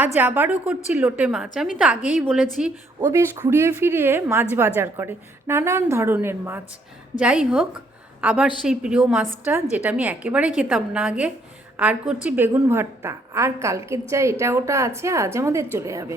আজ আবারও করছি লোটে মাছ। আমি তো আগেই বলেছি ও বেশ ঘুরিয়ে ফিরিয়ে মাছ বাজার করে, নানান ধরনের মাছ। যাই হোক, আবার সেই প্রিয় মাছটা যেটা আমি একেবারে খেতাম না আগে। আর করছি বেগুন ভর্তা, আর কালকের যা এটা ওটা আছে আজ আমাদের চলে যাবে।